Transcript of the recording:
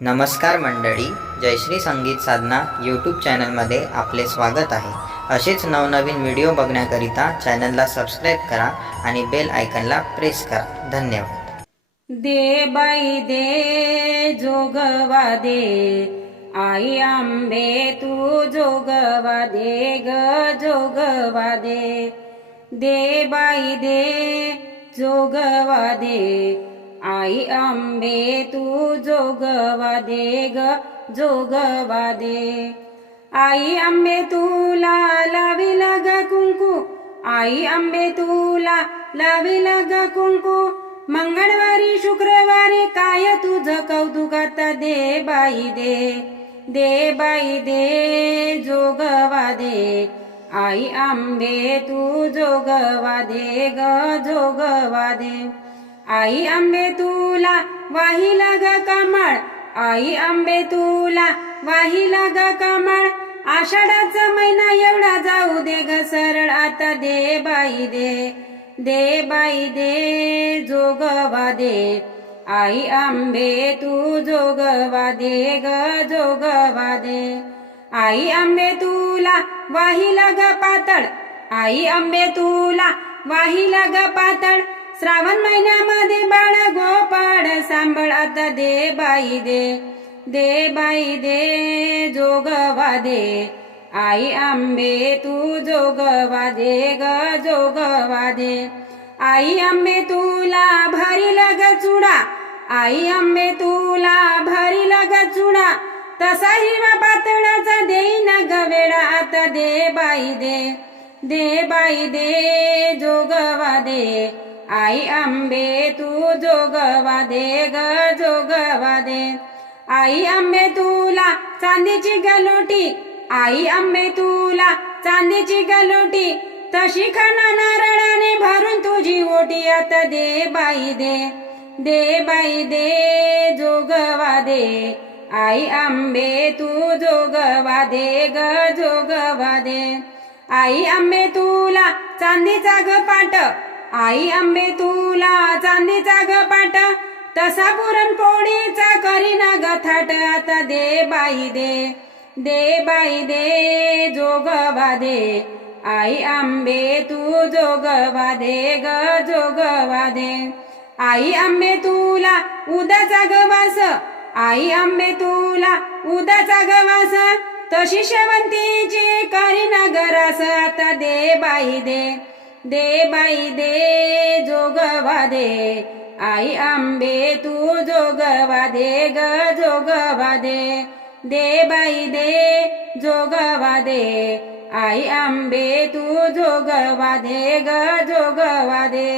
नमस्कार मंडळी, जयश्री संगीत साधना यूट्यूब चॅनलमध्ये आपले स्वागत आहे। असेच नवनवीन व्हिडिओ बघण्याकरिता चॅनलला सबस्क्राईब करा आणि बेल आयकॉनला प्रेस करा। धन्यवाद। दे बाई दे जोगवा दे, आई आंबे तू जोगवा दे ग जोगवा दे। दे बाई दे जोगवा दे, आई आंबे तू जोगवा दे ग जोगवा दे। आई आंबे तुला लाविला ग कुंकू, आई आंबे तुला लाविला ग कुंकू। मंगळवारी शुक्रवारी काय तुझं कौतुकात, दे बाई दे, दे बाई दे जोगवा दे, आई आंबे तू जोगवा दे ग जोगवा दे। आई आंबे तुला वाहिला ग कमळ, आई आंबे तुला वाहिला ग कमळ। आषाढाचा महिना एवढा जाऊ दे ग सरळ, आता दे बाई दे, दे बाई दे जोगवा दे, आई आंबे तू जोगवा दे ग जोगवा दे। आई आंबे तुला वाहिला ग पातळ, आई आंबे तुला वाहिला ग पातळ। श्रावण महिन्यामध्ये बाळ गोपाळ सांभाळ, आता दे बाई दे, दे बाई दे जोगवा दे, आई आंबे तू जोगवा दे ग जोगवा दे। आई आंबे तुला भरीला ग चुडा, आई आंबे तुला भरीला ग चुडा। तसा हिरवा पातळाचा देईन ग वेळा, आता दे बाई दे, दे बाई दे जोगवा दे, आई आंबे तू जोगवा दे ग जोगवा दे। आई आंबे तुला चांदीची गलोटी, आई आंबे तुला चांदीची गलोटी। तशी खाना नारळाने भरून तुझी ओटी, आता दे बाई दे, दे बाई दे जोगवा दे, आई आंबे तू जोगवा दे ग जोगवा दे। आई आंबे तुला चांदीचा ग पाट, आई आंबे तुला चांदीचा ग पाट। तसा पुरणपोळीचा करीना ग थाट, आता दे बाई दे, दे बाई दे जोगवा दे, आई आंबे तू जोगवा दे ग जोगवा दे। आई आंबे तुला उदाचा ग वास, आई आंबे तुला उदाचा ग वास। तशी शेवंतीची करीना ग रास, आता दे बाई दे, दे बाई दे जोगवा दे, आई आंबे तू जोगवा दे ग जोगवा दे। दे बाई दे जोगवा दे, आई आंबे तू जोगवा दे ग जोगवा दे।